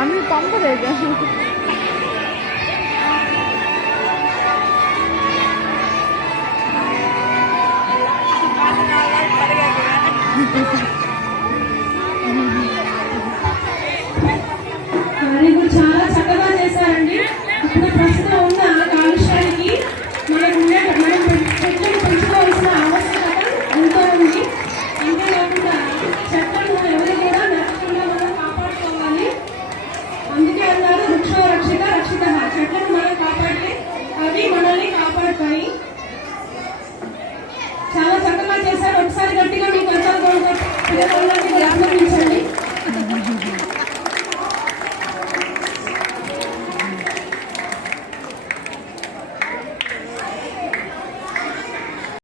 আমি పంప లేదు చాలా చక్కగా చేశారండి. ఇప్పుడు ప్రస్తుతం ఉన్న కాలుష్యానికి మనం చెట్లను పెంచుకోవాల్సిన ఆవశ్యకత ఎంతో ఉంది. అంతేకాకుండా చెట్లను ఎవరు కూడా నచ్చకుండా మనం కాపాడుకోవాలి. అందుకే అన్నారు వృక్షో రక్షిత రక్షిత. చెట్లను మనం కాపాడితే అవి మనల్ని కాపాడుతాయి. చాలా చక్కగా చేశారు. ఒకసారి గట్టిగా మీకు